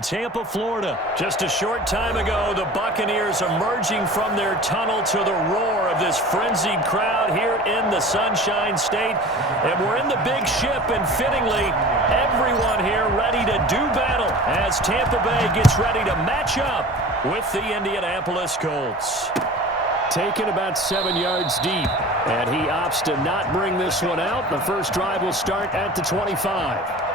Tampa, Florida. Just a short time ago, the Buccaneers emerging from their tunnel to the roar of this frenzied crowd here in the Sunshine State. And we're in the big ship, and fittingly, everyone here ready to do battle as Tampa Bay gets ready to match up with the Indianapolis Colts. Taken about 7 yards deep, and he opts to not bring this one out. The first drive will start at the 25.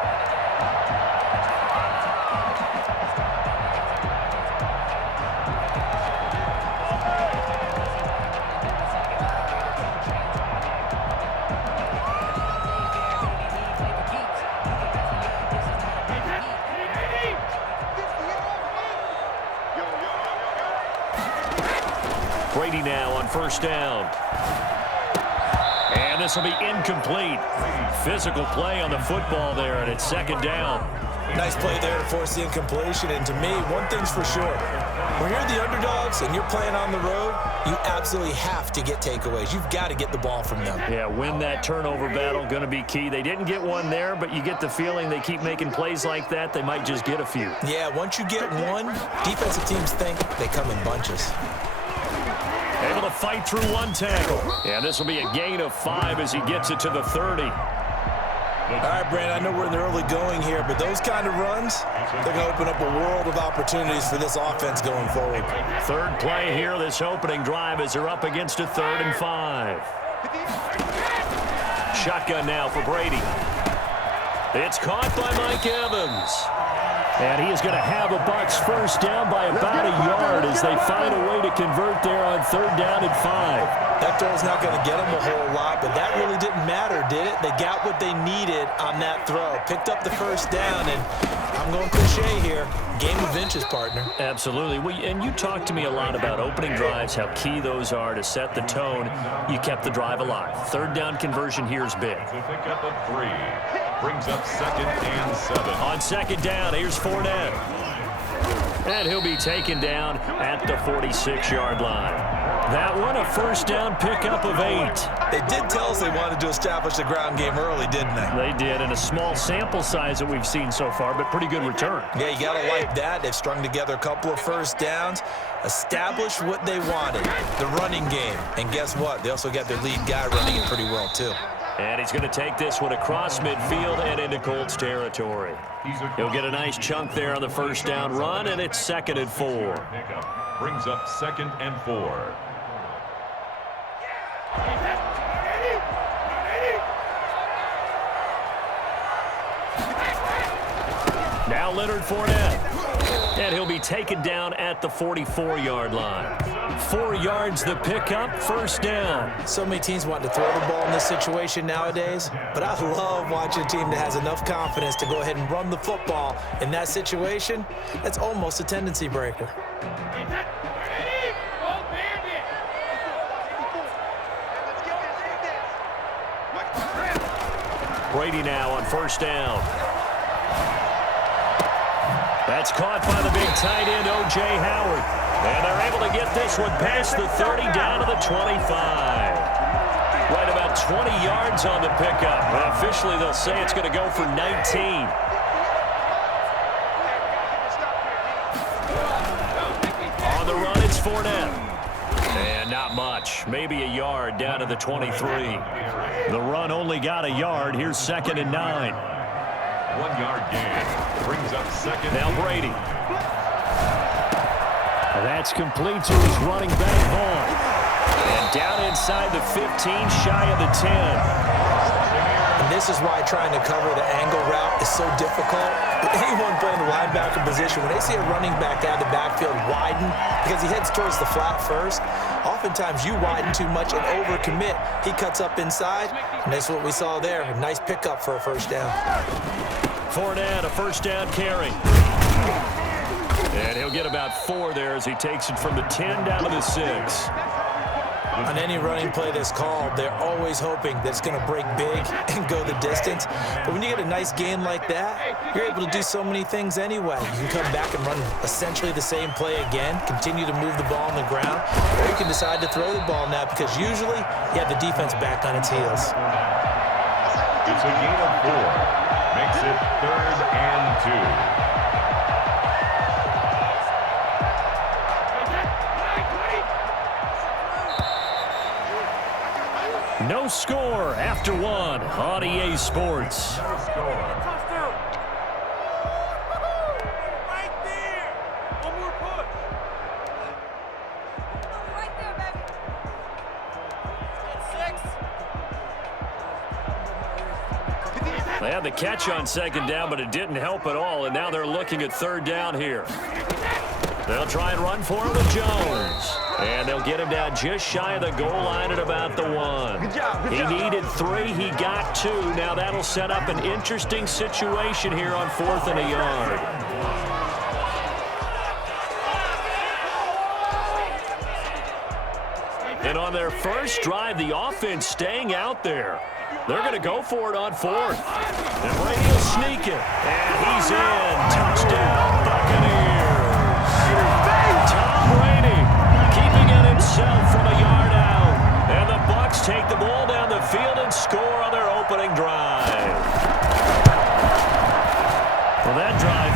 Brady now on first down. And this will be incomplete. Physical play on the football there, and it's second down. Nice play there to force the incompletion. And to me, one thing's for sure. When you're the underdogs and you're playing on the road, you absolutely have to get takeaways. You've got to get the ball from them. Yeah, win that turnover battle, going to be key. They didn't get one there, but you get the feeling they keep making plays like that, they might just get a few. Yeah, once you get one, defensive teams think they come in bunches. Able to fight through one tackle. And this will be a gain of 5 as he gets it to the 30. All right, Brandon, I know we're in the early going here, but those kind of runs, they're going to open up a world of opportunities for this offense going forward. Third play here, this opening drive as they're up against a 3rd and 5. Shotgun now for Brady. It's caught by Mike Evans. And he is going to have a Bucs first down by about a yard as they find a way to convert there on 3rd down and 5. That throw's not going to get them a whole lot, but that really didn't matter, did it? They got what they needed on that throw. Picked up the first down, and I'm going cliche here. Game of inches, partner. Absolutely. And you talked to me a lot about opening drives, how key those are to set the tone. You kept the drive alive. 3rd down conversion here is big. Pick up a 3. Brings up 2nd and 7. On 2nd down, here's Fournette. And he'll be taken down at the 46-yard line. That one, a first down pickup of 8. They did tell us they wanted to establish the ground game early, didn't they? They did, and a small sample size that we've seen so far, but pretty good return. Yeah, you got to like that. They've strung together a couple of first downs, established what they wanted, the running game. And guess what? They also got their lead guy running it pretty well, too. And he's going to take this one across midfield and into Colts territory. He'll get a nice chunk there on the first down run, and it's 2nd and 4. Brings up 2nd and 4. Now Leonard Fournette. And he'll be taken down at the 44-yard line. 4 yards the pickup, first down. So many teams want to throw the ball in this situation nowadays, but I love watching a team that has enough confidence to go ahead and run the football. In that situation, that's almost a tendency breaker. Brady now on first down. That's caught by the big tight end, O.J. Howard. And they're able to get this one past the 30 down to the 25. Right about 20 yards on the pickup. But officially, they'll say it's going to go for 19. On the run, it's Fournette. And not much. Maybe a yard down to the 23. The run only got a yard. Here's 2nd and 9. 1 yard gain. Brings up 2nd. Now Brady. That's complete to his running back, Vaughn. And down inside the 15, shy of the 10. And this is why trying to cover the angle route is so difficult. But anyone playing the linebacker position, when they see a running back out of the backfield widen, because he heads towards the flat first, oftentimes you widen too much and overcommit. He cuts up inside, and that's what we saw there. A nice pickup for a first down. Fournette, a first down carry. And he'll get about 4 there as he takes it from the 10 down to the 6. On any running play that's called, they're always hoping that it's going to break big and go the distance. But when you get a nice gain like that, you're able to do so many things anyway. You can come back and run essentially the same play again, continue to move the ball on the ground, or you can decide to throw the ball now because usually you have the defense back on its heels. It's a gain of 4. Makes it 3rd and 2. No score after one on EA Sports. No score. They had the catch on second down, but it didn't help at all, and now they're looking at third down here. They'll try and run for it with Jones. And they'll get him down just shy of the goal line at about the 1. Good job. He needed 3. He got 2. Now that'll set up an interesting situation here on 4th and a yard. And on their first drive, the offense staying out there. They're going to go for it on 4th. And Brady will sneak it. And he's in. Touchdown, Buccaneers. Tom Brady keeping it himself from a yard out. And the Bucs take the ball down the field and score on their opening drive. Well, that drive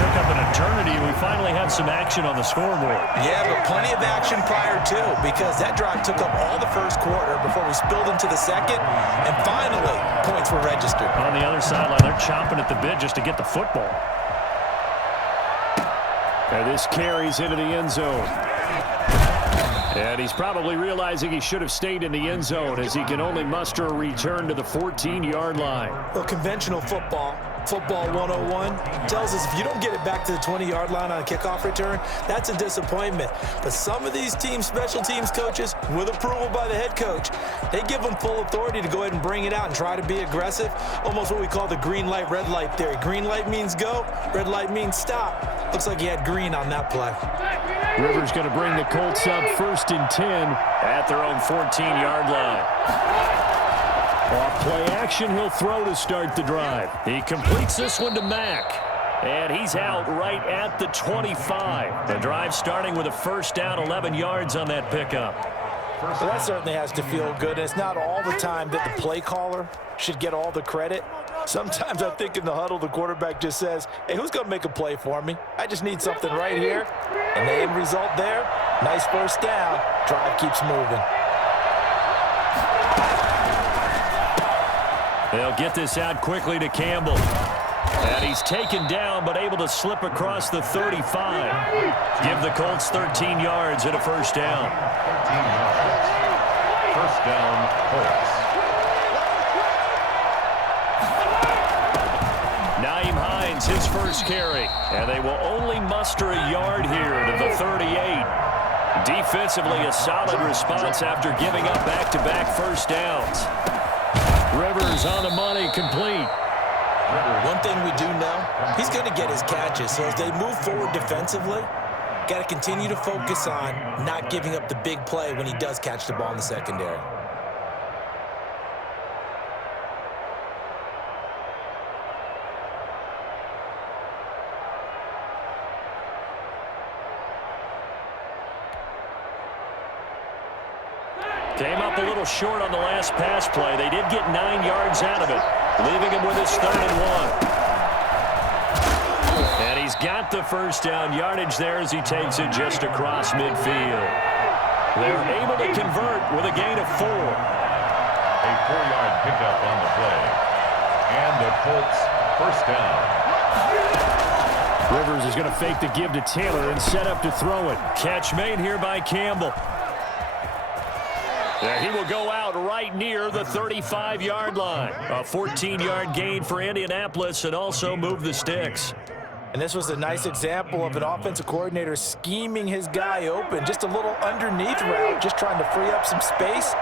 took up an eternity. We finally have some action on the scoreboard. Yeah, but plenty of action prior to, because that drive took up all the first quarter before we spilled into the second, and finally, points were registered. On the other sideline, they're chomping at the bit just to get the football. And this carries into the end zone. And he's probably realizing he should have stayed in the end zone as he can only muster a return to the 14-yard line. Well, conventional football 101, tells us if you don't get it back to the 20-yard line on a kickoff return, that's a disappointment. But some of these teams, special teams coaches, with approval by the head coach, they give them full authority to go ahead and bring it out and try to be aggressive, almost what we call the green light, red light theory. Green light means go, red light means stop. Looks like he had green on that play. Rivers going to bring the Colts up 1st and 10 at their own 14-yard line. Off play action, he'll throw to start the drive. He completes this one to Mack. And he's out right at the 25. The drive starting with a first down, 11 yards on that pickup. Well, that certainly has to feel good. And it's not all the time that the play caller should get all the credit. Sometimes I think in the huddle, the quarterback just says, hey, who's going to make a play for me? I just need something right here. And the end result there, nice first down. Drive keeps moving. They'll get this out quickly to Campbell. And he's taken down, but able to slip across the 35. Give the Colts 13 yards and a first down. 13 yards. First down, Colts. Nyheim Hines, his first carry. And they will only muster a yard here to the 38. Defensively, a solid response after giving up back-to-back first downs. Rivers on the money, complete. One thing we do know, he's going to get his catches. So as they move forward defensively, got to continue to focus on not giving up the big play when he does catch the ball in the secondary. Came up a little short on the last pass play. They did get 9 yards out of it, leaving him with his 3rd and 1. And he's got the first down yardage there as he takes it just across midfield. They're able to convert with a gain of 4. A 4-yard pickup on the play. And the Colts first down. Rivers is going to fake the give to Taylor and set up to throw it. Catch made here by Campbell. Yeah, he will go out right near the 35-yard line. A 14-yard gain for Indianapolis and also move the sticks. And this was a nice example of an offensive coordinator scheming his guy open. Just a little underneath route, just trying to free up some space.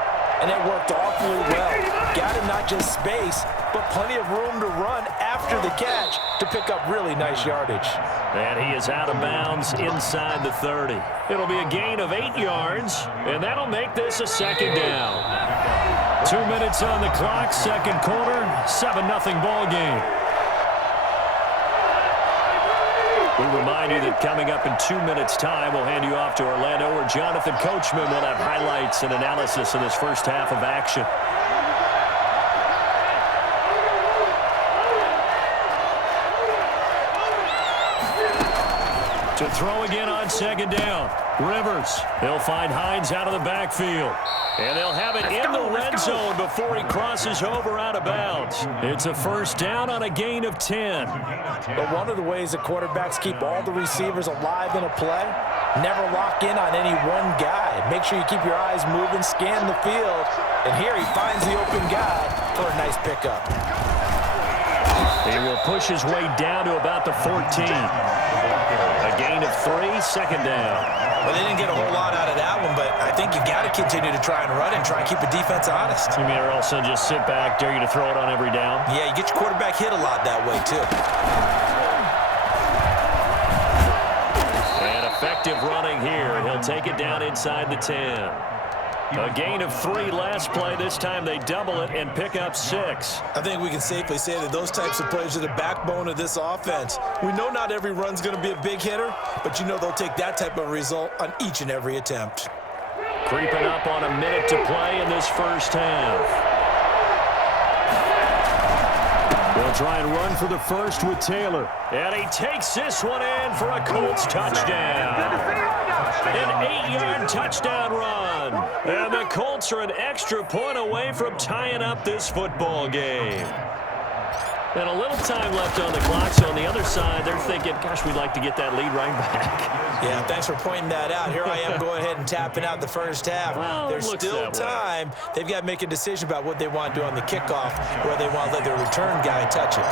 And it worked awfully well. Got him not just space, but plenty of room to run after the catch to pick up really nice yardage. And he is out of bounds inside the 30. It'll be a gain of 8 yards, and that'll make this a second down. 2 minutes on the clock, second quarter, 7-0 ball game. We remind you that coming up in 2 minutes' time, we'll hand you off to Orlando, where Jonathan Coachman will have highlights and analysis of this first half of action. To throw again on second down. Rivers. He'll find Hines out of the backfield. And they'll have it in the red zone before he crosses over out of bounds. It's a first down on a gain of 10. But one of the ways that quarterbacks keep all the receivers alive in a play, never lock in on any one guy. Make sure you keep your eyes moving, scan the field. And here he finds the open guy for a nice pickup. He will push his way down to about the 14. A gain of 3, second down. Well, they didn't get a whole lot out of that one, but I think you got to continue to try and run and try and keep the defense honest. You mean or also just sit back, dare you to throw it on every down? Yeah, you get your quarterback hit a lot that way, too. And effective running here. He'll take it down inside the 10. A gain of 3 last play. This time they double it and pick up 6. I think we can safely say that those types of plays are the backbone of this offense. We know not every run's going to be a big hitter, but you know they'll take that type of result on each and every attempt. Creeping up on a minute to play in this first half. They'll try and run for the first with Taylor. And he takes this one in for a Colts touchdown. An 8-yard touchdown run. And the Colts are an extra point away from tying up this football game. And a little time left on the clock, so on the other side, they're thinking, gosh, we'd like to get that lead right back. Yeah, thanks for pointing that out. Here I am going ahead and tapping out the first half. Well, there's still time. They've got to make a decision about what they want to do on the kickoff, where they want to let their return guy touch it.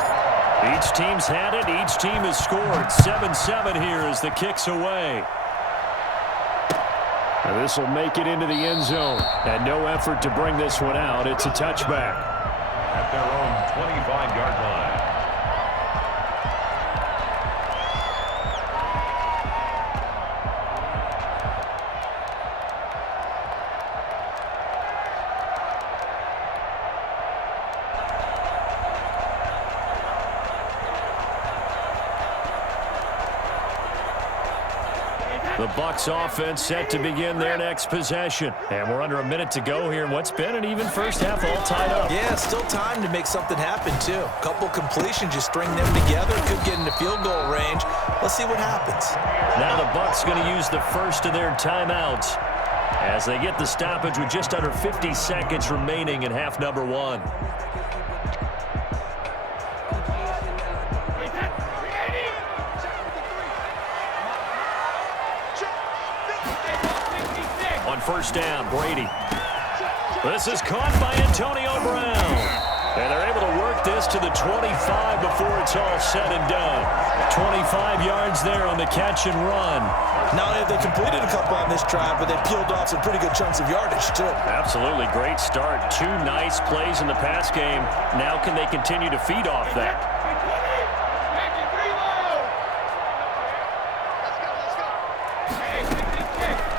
Each team's had it. Each team has scored. 7-7 here as the kick's away. And this will make it into the end zone. And no effort to bring this one out. It's a touchback. At their own 25-yard line. The Bucs offense set to begin their next possession. And we're under a minute to go here in what's been an even first half, all tied up. Yeah, still time to make something happen, too. A couple completions, you string them together, could get into field goal range. Let's see what happens. Now the Bucs going to use the first of their timeouts as they get the stoppage with just under 50 seconds remaining in half number 1. On first down, Brady. This is caught by Antonio Brown. And they're able to work this to the 25 before it's all said and done. 25 yards there on the catch and run. Not only have they completed a couple on this drive, but they peeled off some pretty good chunks of yardage, too. Absolutely. Great start. 2 nice plays in the pass game. Now can they continue to feed off that?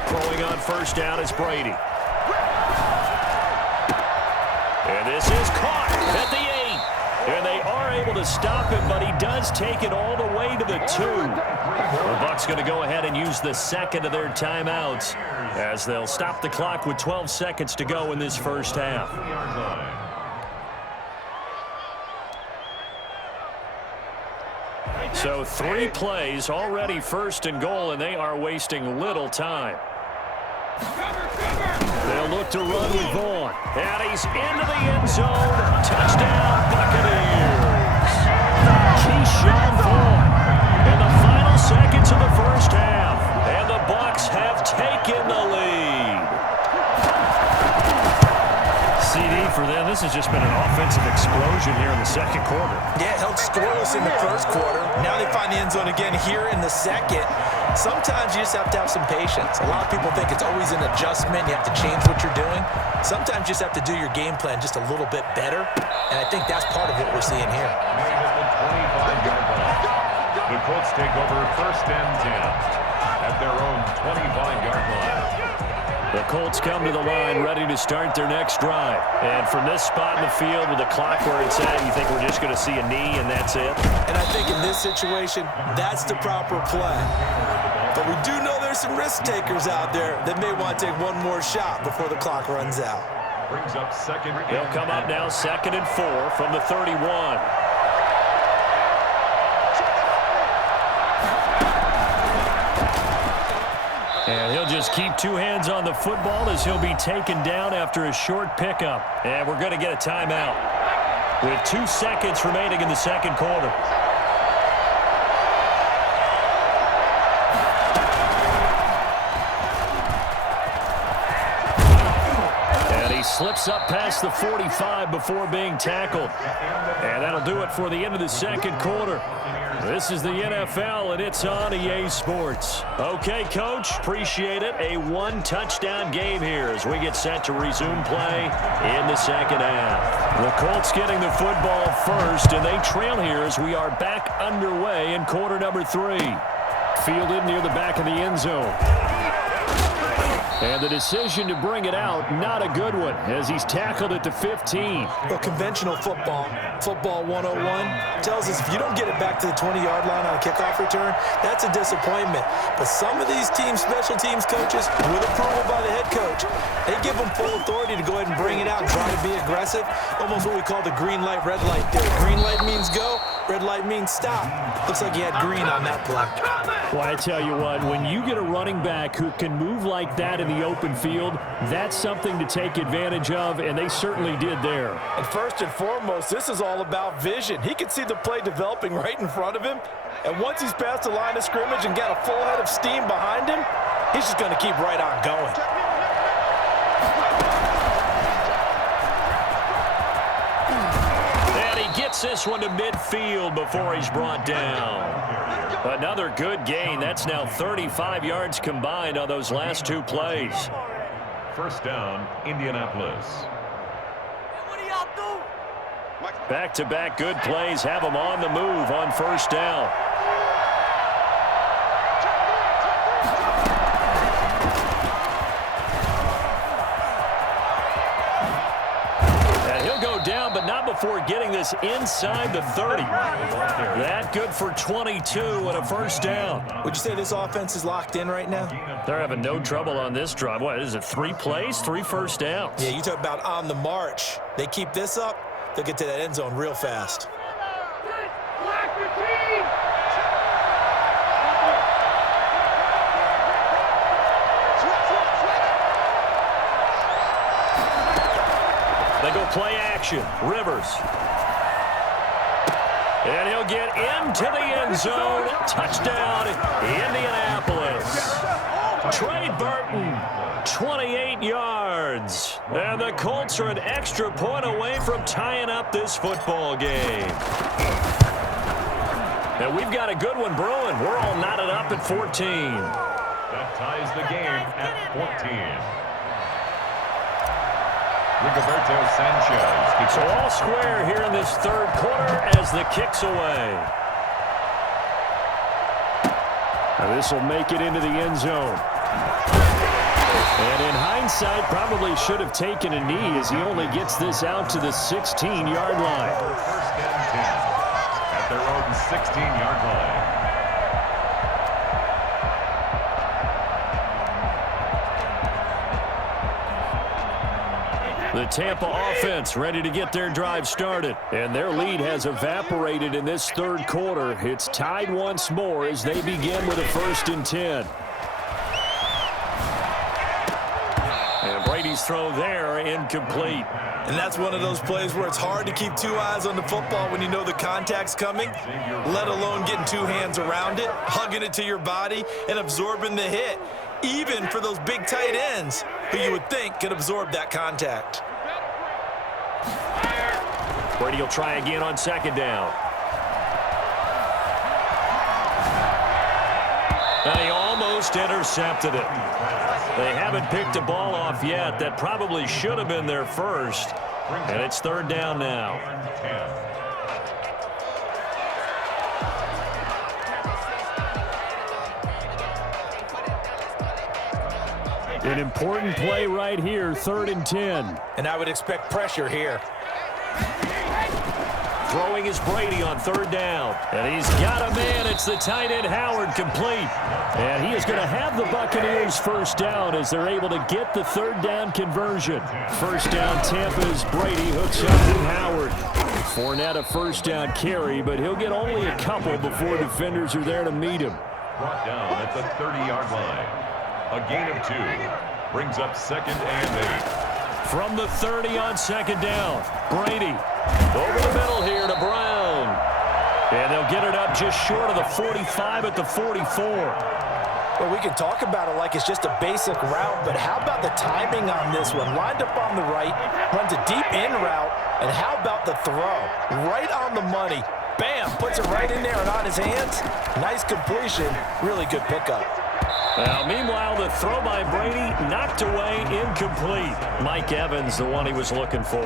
Throwing on first down is Brady. And this is caught at the 8. And they are able to stop him, but he does take it all the way to the 2. The Bucs going to go ahead and use the second of their timeouts as they'll stop the clock with 12 seconds to go in this first half. So 3 plays, already first and goal, and they are wasting little time. They'll look to run with Vaughn. And he's into the end zone. Touchdown, Buccaneers. Keyshawn Vaughn in the final seconds of the first half. And the Bucs have taken the lead. CD for them. This has just been an offensive explosion here in the second quarter. Yeah, held scoreless in the first quarter. Now they find the end zone again here in the second. Sometimes you just have to have some patience. A lot of people think it's always an adjustment. You have to change what you're doing. Sometimes you just have to do your game plan just a little bit better. And I think that's part of what we're seeing here. The Colts take over first and 10 at their own 25-yard line. The Colts come to the line ready to start their next drive. And from this spot in the field with the clock where it's at, you think we're just going to see a knee and that's it? And I think in this situation, that's the proper play. But we do know there's some risk takers out there that may want to take one more shot before the clock runs out. Brings up second. They'll come up now 2nd and 4 from the 31. And he'll just keep two hands on the football as he'll be taken down after a short pickup. And we're going to get a timeout with 2 seconds remaining in the second quarter. And he slips up past the 45 before being tackled. And that'll do it for the end of the second quarter. This is the NFL, and it's on EA Sports. Okay, Coach, appreciate it. A one-touchdown game here as we get set to resume play in the second half. The Colts getting the football first, and they trail here as we are back underway in quarter number 3. Fielded near the back of the end zone. And the decision to bring it out, not a good one, as he's tackled at the 15. Well, conventional football 101, tells us if you don't get it back to the 20-yard line on a kickoff return, that's a disappointment. But some of these teams, special teams coaches, with approval by the head coach, they give them full authority to go ahead and bring it out and try to be aggressive, almost what we call the green light, red light theory. Green light means go, red light means stop. Looks like he had green on that play. Well, I tell you what, when you get a running back who can move like that in the open field, that's something to take advantage of, and they certainly did there. And first and foremost, this is all about vision. He can see the play developing right in front of him, and once he's past the line of scrimmage and got a full head of steam behind him, he's just going to keep right on going. And he gets this one to midfield before he's brought down. Another good gain. That's now 35 yards combined on those last 2 plays. First down, Indianapolis. Back-to-back good plays have them on the move on first down. And he'll go down, but not before getting this inside the 30. That good for 22 and a first down. Would you say this offense is locked in right now? They're having no trouble on this drive. What is it, 3 plays, 3 first downs? Yeah, you talk about on the march. They keep this up, they'll get to that end zone real fast. They go play action. Rivers. And he'll get into the end zone. Touchdown, Indianapolis. Trey Burton, 28 yards. And the Colts are an extra point away from tying up this football game. And we've got a good one brewing. We're all knotted up at 14. That ties the game at 14. Rigoberto Sanchez. So all square here in this third quarter as the kick's away. Now this will make it into the end zone. And in hindsight, probably should have taken a knee as he only gets this out to the 16-yard line. First and 10 at their own 16-yard line. The Tampa offense ready to get their drive started. And their lead has evaporated in this third quarter. It's tied once more as they begin with a 1st and 10. And Brady's throw there incomplete. And that's one of those plays where it's hard to keep 2 eyes on the football when you know the contact's coming, let alone getting 2 hands around it, hugging it to your body, and absorbing the hit, even for those big tight ends who you would think could absorb that contact. Brady will try again on 2nd down. And he almost intercepted it. They haven't picked a ball off yet. That probably should have been their first. And it's 3rd down now. An important play right here, 3rd and 10. And I would expect pressure here. Throwing is Brady on 3rd down. And he's got a man. It's the tight end Howard complete. And he is going to have the Buccaneers first down as they're able to get the 3rd down conversion. First down Tampa's Brady hooks up to Howard. Fournette a first down carry, but he'll get only a couple before defenders are there to meet him. Brought down at the 30-yard line. A gain of 2. Brings up 2nd and 8. From the 30 on 2nd down. Brady over the middle here to Brown. And they'll get it up just short of the 45 at the 44. Well, we can talk about it like it's just a basic route, but how about the timing on this one? Lined up on the right, runs a deep in route, and how about the throw? Right on the money. Bam, puts it right in there and on his hands. Nice completion, really good pickup. Now, meanwhile, the throw by Brady knocked away, incomplete. Mike Evans, the one he was looking for.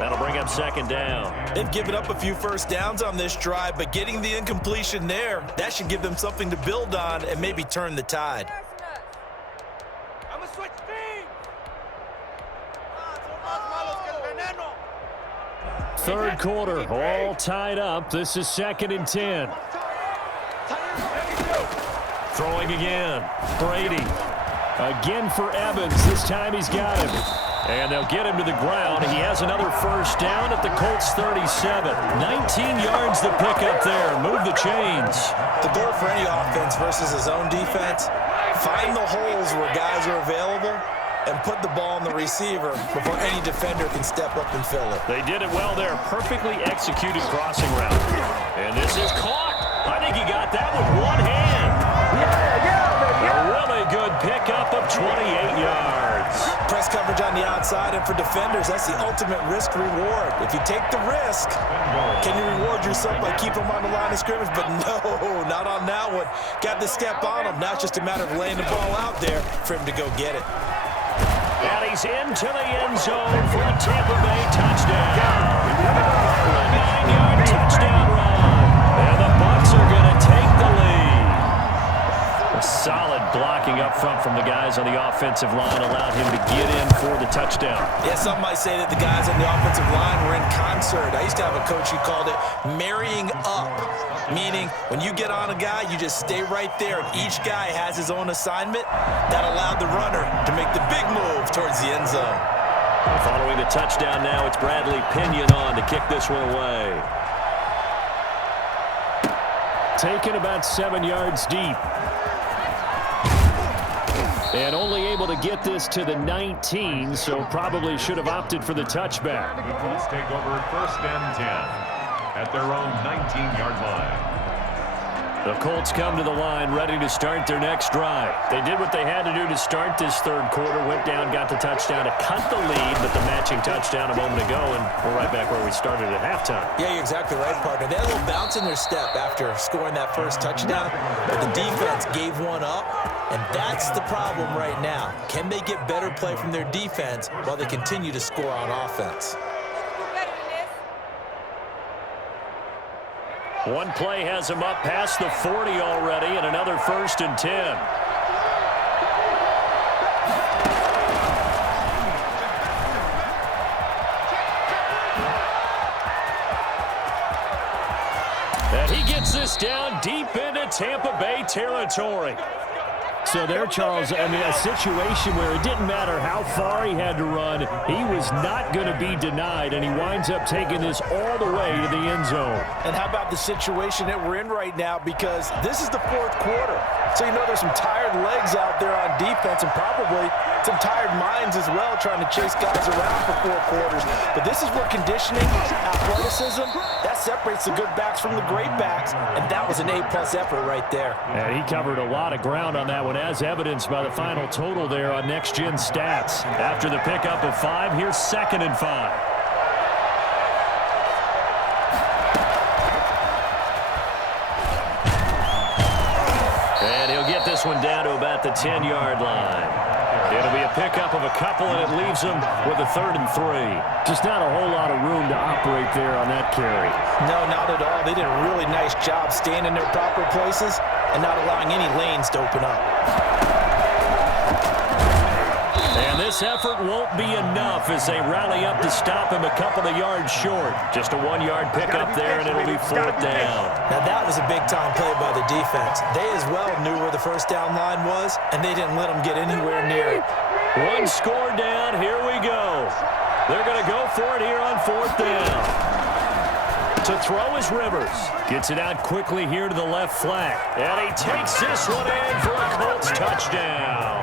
That'll bring up 2nd down. They've given up a few first downs on this drive, but getting the incompletion there, that should give them something to build on and maybe turn the tide. I'm going to switch teams. Third quarter, all tied up. This is 2nd and 10. Throwing again. Brady. Again for Evans. This time he's got him. And they'll get him to the ground. He has another first down at the Colts 37. 19 yards to pick up there. Move the chains. The goal for any offense versus his own defense, find the holes where guys are available and put the ball in the receiver before any defender can step up and fill it. They did it well there. Perfectly executed crossing route. And this is caught. I think he got that with one hand. A really good pickup of 28 yards. Press coverage on the outside, and for defenders, that's the ultimate risk-reward. If you take the risk, can you reward yourself by keeping them on the line of scrimmage? But no, not on that one. Got to step on him. Now it's just a matter of laying the ball out there for him to go get it. And he's into the end zone for a Tampa Bay touchdown. A 9-yard touchdown run. And the Bucs are going to take the lead. A solid blocking up front from the guys on the offensive line allowed him to get in for the touchdown. Yeah, some might say that the guys on the offensive line were in concert. I used to have a coach who called it marrying up, meaning when you get on a guy, you just stay right there, and each guy has his own assignment. That allowed the runner to make the big move towards the end zone. Following the touchdown now, it's Bradley Pinion on to kick this one away. Taken about 7 yards deep. And only able to get this to the 19, so probably should have opted for the touchback. The Colts take over 1st and 10 at their own 19-yard line. The Colts come to the line ready to start their next drive. They did what they had to do to start this third quarter, went down, got the touchdown to cut the lead, but the matching touchdown a moment ago, and we're right back where we started at halftime. Yeah, you're exactly right, partner. They had a little bounce in their step after scoring that first touchdown, but the defense gave one up, and that's the problem right now. Can they get better play from their defense while they continue to score on offense? One play has him up past the 40 already, and another 1st and 10. And he gets this down deep into Tampa Bay territory. So there, Charles, I mean, a situation where it didn't matter how far he had to run, he was not going to be denied, and he winds up taking this all the way to the end zone. And how about the situation that we're in right now, because this is the fourth quarter. So you know there's some tired legs out there on defense and probably some tired minds as well trying to chase guys around for 4 quarters. But this is where conditioning, athleticism, that separates the good backs from the great backs, and that was an A-plus effort right there. And he covered a lot of ground on that one, as evidenced by the final total there on Next Gen Stats. After the pickup of 5, here's 2nd and 5. And he'll get this one down to about the 10-yard line. It'll be a pickup of a couple, and it leaves him with a 3rd and 3. Just not a whole lot of room to operate there on that carry. No, not at all. They did a really nice job staying in their proper places and not allowing any lanes to open up. And this effort won't be enough as they rally up to stop him a couple of yards short. Just a 1-yard pickup there, and it'll be 4th down. Now that was a big-time play by the defense. They as well knew where the first down line was, and they didn't let them get anywhere near it. One score down. Here we go. They're going to go for it here on 4th down. To throw is Rivers. Gets it out quickly here to the left flat. And he takes this one in for a Colts touchdown.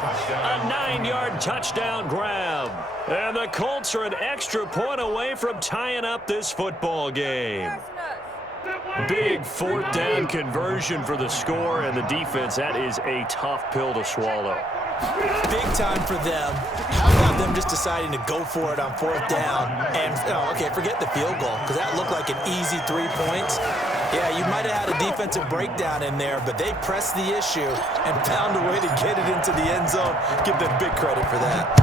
A 9-yard touchdown grab. And the Colts are an extra point away from tying up this football game. Big fourth down conversion for the score, and the defense, that is a tough pill to swallow. Big time for them. How about them just deciding to go for it on fourth down? And, okay, forget the field goal, because that looked like an easy 3 points. Yeah, you might have had a defensive breakdown in there, but they pressed the issue and found a way to get it into the end zone. Give them big credit for that.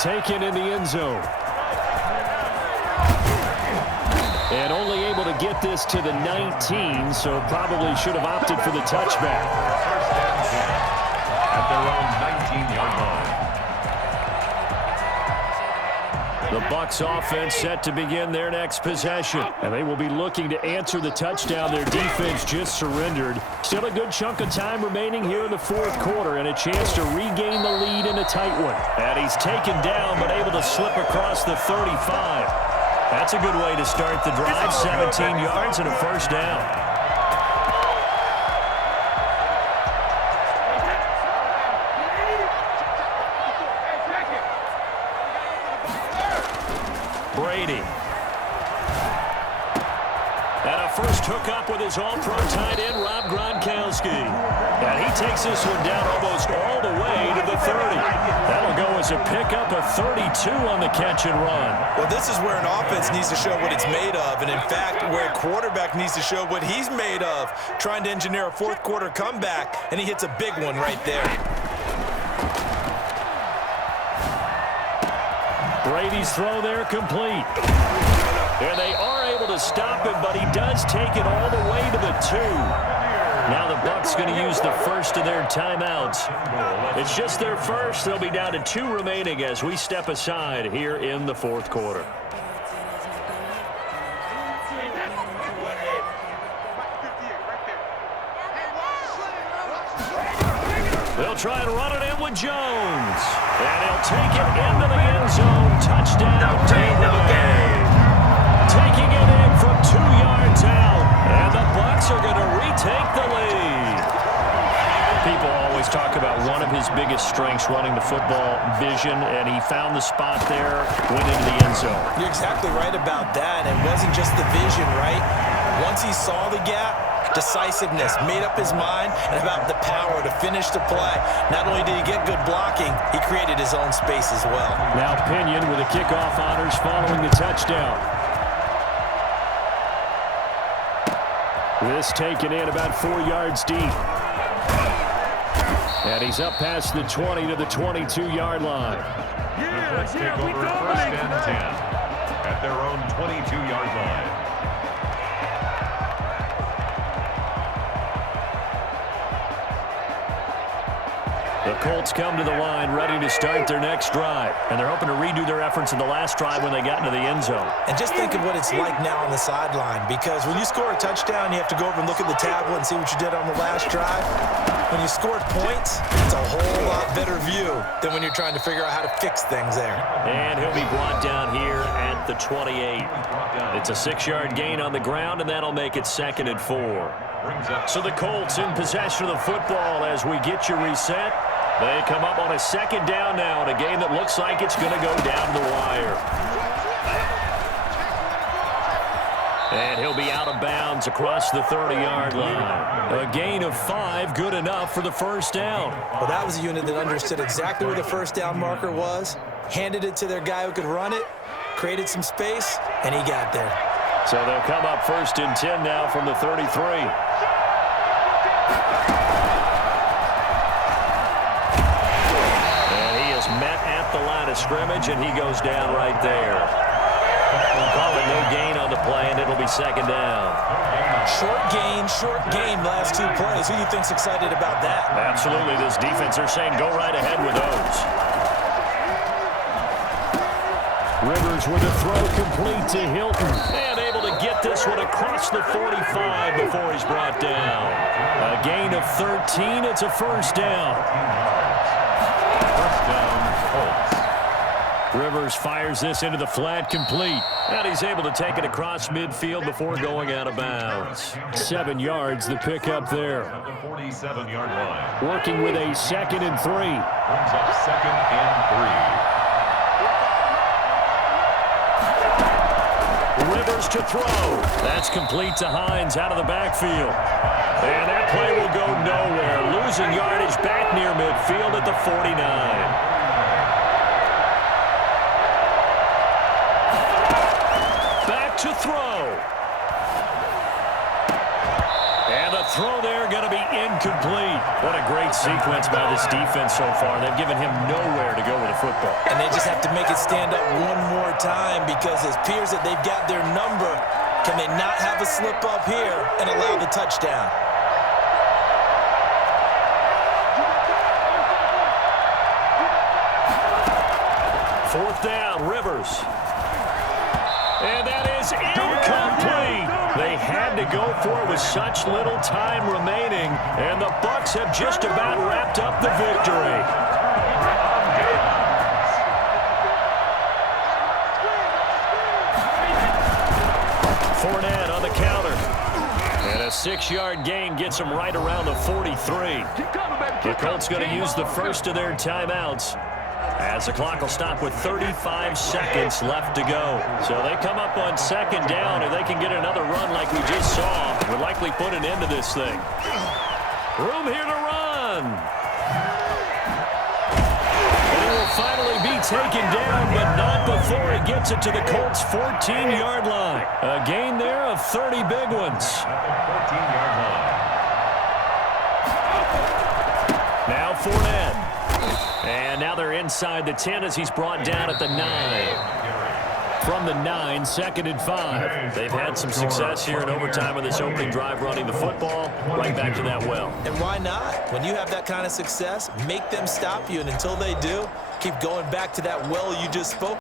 Taken in the end zone. And only able to get this to the 19, so probably should have opted for the touchback. First and 10 at their own 19-yard line. The Bucs offense set to begin their next possession. And they will be looking to answer the touchdown their defense just surrendered. Still a good chunk of time remaining here in the fourth quarter and a chance to regain the lead in a tight one. And he's taken down but able to slip across the 35. That's a good way to start the drive. 17 yards and a first down. Brady. And a first hookup with his all-pro tight end, Rob Gronkowski. And he takes this one down almost all the way to the 30. That'll go as a pickup of 32 on the catch and run. Well, this is where an offense needs to show what it's made of, and in fact, where a quarterback needs to show what he's made of, trying to engineer a fourth quarter comeback, and he hits a big one right there. Brady's throw there complete. And they are able to stop him, but he does take it all the way to the 2. Now the Bucs going to use the first of their timeouts. It's just their first. They'll be down to 2 remaining as we step aside here in the fourth quarter. They'll try and run it in with Jones. And he'll take it into the end zone. Touchdown, Tampa Bay. Taking it in from 2 yards out. And the Bucs are going to retake the lead. People always talk about one of his biggest strengths running the football, vision, and he found the spot there, went into the end zone. You're exactly right about that. It wasn't just the vision, right? Once he saw the gap, decisiveness, made up his mind, and about the power to finish the play. Not only did he get good blocking, he created his own space as well. Now Pinion with the kickoff honors following the touchdown. This taken in about 4 yards deep. And he's up past the 20 to the 22-yard line. Let's take over first and 10 at their own 22-yard line. The Colts come to the line ready to start their next drive. And they're hoping to redo their efforts in the last drive when they got into the end zone. And just think of what it's like now on the sideline, because when you score a touchdown, you have to go over and look at the tablet and see what you did on the last drive. When you scored points, it's a whole lot better view than when you're trying to figure out how to fix things there. And he'll be brought down here at the 28. It's a 6-yard gain on the ground, and that'll make it 2nd and 4. So the Colts in possession of the football as we get you reset. They come up on a 2nd down now in a game that looks like it's going to go down the wire. And he'll be out of bounds across the 30-yard line. A gain of 5, good enough for the first down. Well, that was a unit that understood exactly where the first down marker was, handed it to their guy who could run it, created some space, and he got there. So they'll come up 1st and 10 now from the 33. Met at the line of scrimmage, and he goes down right there. Call it no gain on the play, and it'll be 2nd down. Short gain, last 2 plays. Who do you think's excited about that? Absolutely. This defense, they're saying go right ahead with those. Rivers with a throw complete to Hilton. And able to get this one across the 45 before he's brought down. A gain of 13. It's a first down. Rivers fires this into the flat, complete. And he's able to take it across midfield before going out of bounds. 7 yards, the pickup there. At the 47-yard line. Working with a 2nd and 3. Brings up 2nd and 3. Rivers to throw. That's complete to Hines out of the backfield. And that play will go nowhere. Losing yardage back near midfield at the 49. Back to throw. And the throw there going to be incomplete. What a great sequence by this defense so far. They've given him nowhere to go with the football. And they just have to make it stand up one more time because it appears that they've got their number. Can they not have a slip up here and allow the touchdown? Fourth down, Rivers. And that is incomplete. They had to go for it with such little time remaining, and the Bucs have just about wrapped up the victory. Fournette on the counter. And a 6-yard gain gets them right around the 43. The Colts going to use the first of their timeouts, as the clock will stop with 35 seconds left to go. So they come up on 2nd down. If they can get another run like we just saw, would likely put an end to this thing. Room here to run. And he will finally be taken down, but not before he gets it to the Colts' 14-yard line. A gain there of 30 big ones. At the 14-yard line. Now Fournette. And now they're inside the 10 as he's brought down at the 9. From the 9, 2nd and 5. They've had some success here in overtime with this opening drive running the football. Right back to that well. And why not? When you have that kind of success, make them stop you. And until they do, keep going back to that well you just spoke